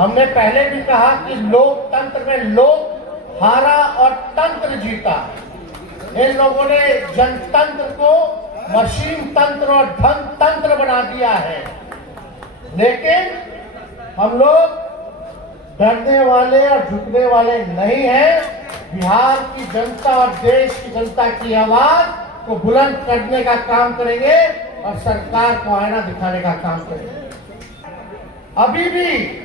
हमने पहले भी कहा कि लोकतंत्र में लोक हारा और तंत्र जीता। इन लोगों ने जनतंत्र को मशीन तंत्र और धन तंत्र बना दिया है। लेकिन हम लोग डरने वाले और झुकने वाले नहीं हैं। बिहार की जनता और देश की जनता की आवाज को बुलंद करने का काम करेंगे और सरकार को आईना दिखाने का काम करेंगे। अभी भी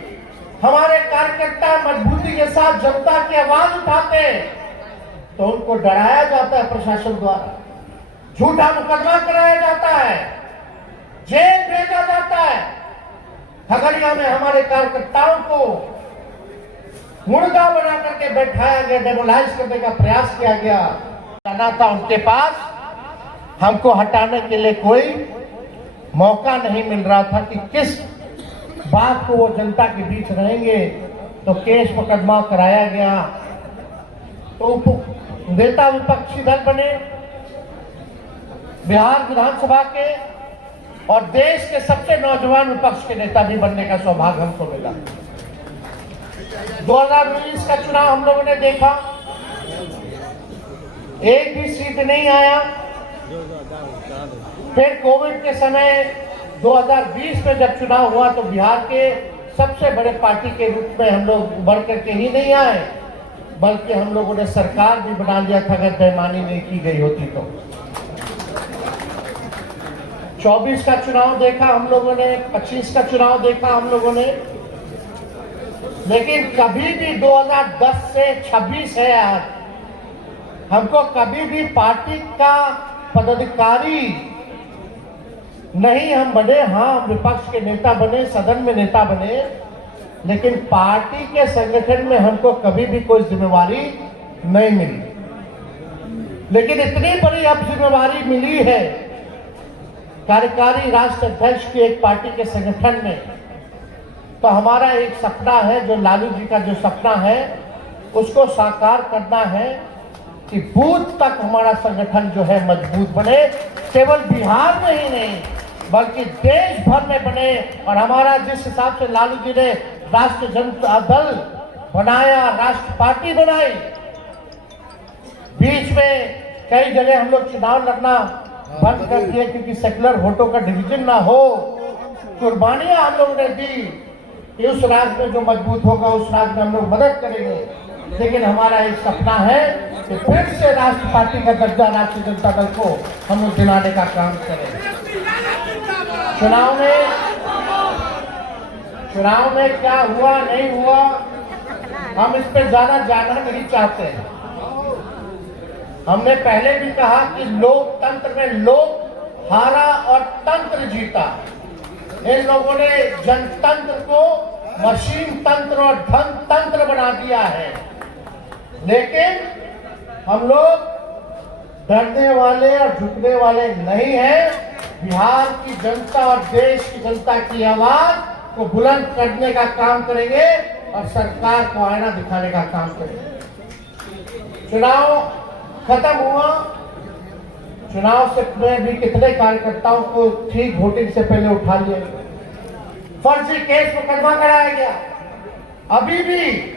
हमारे कार्यकर्ता मजबूती के साथ जनता की आवाज उठाते हैं तो उनको डराया जाता है प्रशासन द्वारा, झूठा मुकदमा कराया जाता है, जेल भेजा जाता है। खगड़िया में हमारे कार्यकर्ताओं को मुर्गा बना करके बैठाया गया, डेमोलाइज करने का प्रयास किया गया। जाना था उनके पास, हमको हटाने के लिए कोई मौका नहीं मिल रहा था कि किस बात को वो जनता के बीच रहेंगे। तो केस मुकदमा कराया गया तो नेता विपक्षी दल बने, बिहार विधानसभा के और देश के सबसे नौजवान विपक्ष के नेता भी बनने का सौभाग्य हमको मिला। 2019 का चुनाव हम लोगों ने देखा, एक भी सीट नहीं आया। फिर कोविड के समय 2020 में जब चुनाव हुआ तो बिहार के सबसे बड़े पार्टी के रूप में हम लोग उभर करके ही नहीं आए, बल्कि हम लोगों ने सरकार भी बना लिया था अगर बेईमानी नहीं की गई होती तो। 24 का चुनाव देखा हम लोगों ने, 25 का चुनाव देखा हम लोगों ने, लेकिन कभी भी 2010 से 26 है आज, हमको कभी भी पार्टी का पदाधिकारी नहीं हम बने। हाँ, हम विपक्ष के नेता बने, सदन में नेता बने, लेकिन पार्टी के संगठन में हमको कभी भी कोई जिम्मेवारी नहीं मिली। लेकिन इतनी बड़ी अब जिम्मेवारी मिली है कार्यकारी राष्ट्र अध्यक्ष की एक पार्टी के संगठन में, तो हमारा एक सपना है, जो लालू जी का जो सपना है उसको साकार करना है कि बूथ तक हमारा संगठन जो है मजबूत बने, केवल बिहार में ही नहीं बल्कि देश भर में बने। और हमारा जिस हिसाब से लालू जी ने राष्ट्रीय जनता दल बनाया, राष्ट्र पार्टी बनाई, बीच में कई जगह हम लोग चुनाव लड़ना बंद कर दिए क्योंकि सेकुलर वोटों का डिवीजन ना हो। कुर्बानियां हम लोगों ने दी कि उस राज्य में जो मजबूत होगा उस राज्य में हम लोग मदद करेंगे। लेकिन हमारा एक सपना है कि फिर से राष्ट्र पार्टी का दर्जा राष्ट्रीय जनता दल को हम लोग दिलाने का काम करें। चुनाव में क्या हुआ नहीं हुआ हम इस पर ज्यादा जानना नहीं चाहते हैं। हमने पहले भी कहा कि लोकतंत्र में लोक हारा और तंत्र जीता। इन लोगों ने जनतंत्र को मशीन तंत्र और धन तंत्र बना दिया है। लेकिन हम लोग डरने वाले और झुकने वाले नहीं हैं। बिहार की जनता और देश की जनता की आवाज को बुलंद करने का काम करेंगे और सरकार को आईना दिखाने का काम करेंगे। चुनाव खत्म हुआ, चुनाव से भी कितने कार्यकर्ताओं को ठीक वोटिंग से पहले उठा लिया, फर्जी केस मुकदमा कराया गया। अभी भी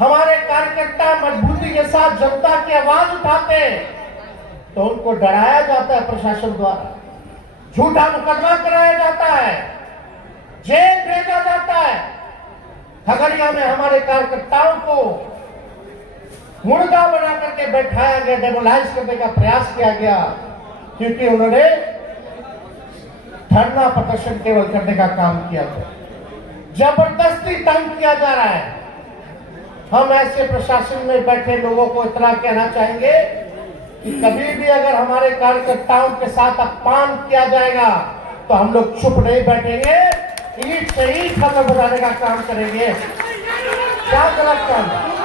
हमारे कार्यकर्ता मजबूती के साथ जनता की आवाज उठाते हैं तो उनको डराया जाता है प्रशासन द्वारा, झूठा मुकदमा कराया जाता है, जेल भेजा जाता है। खगड़िया में हमारे कार्यकर्ताओं को मुर्गा बना करके बैठाया गया, डेमोलाइज करने का प्रयास किया गया क्योंकि उन्होंने धरना प्रदर्शन केवल करने का काम किया था। जबरदस्ती तंग किया जा रहा है। हम ऐसे प्रशासन में बैठे लोगों को इतना कहना चाहेंगे कि कभी भी अगर हमारे कार्यकर्ताओं के साथ अपमान किया जाएगा तो हम लोग चुप नहीं बैठेंगे, ईंट से ईंट हमें बताने का काम करेंगे। क्या गलत काम है?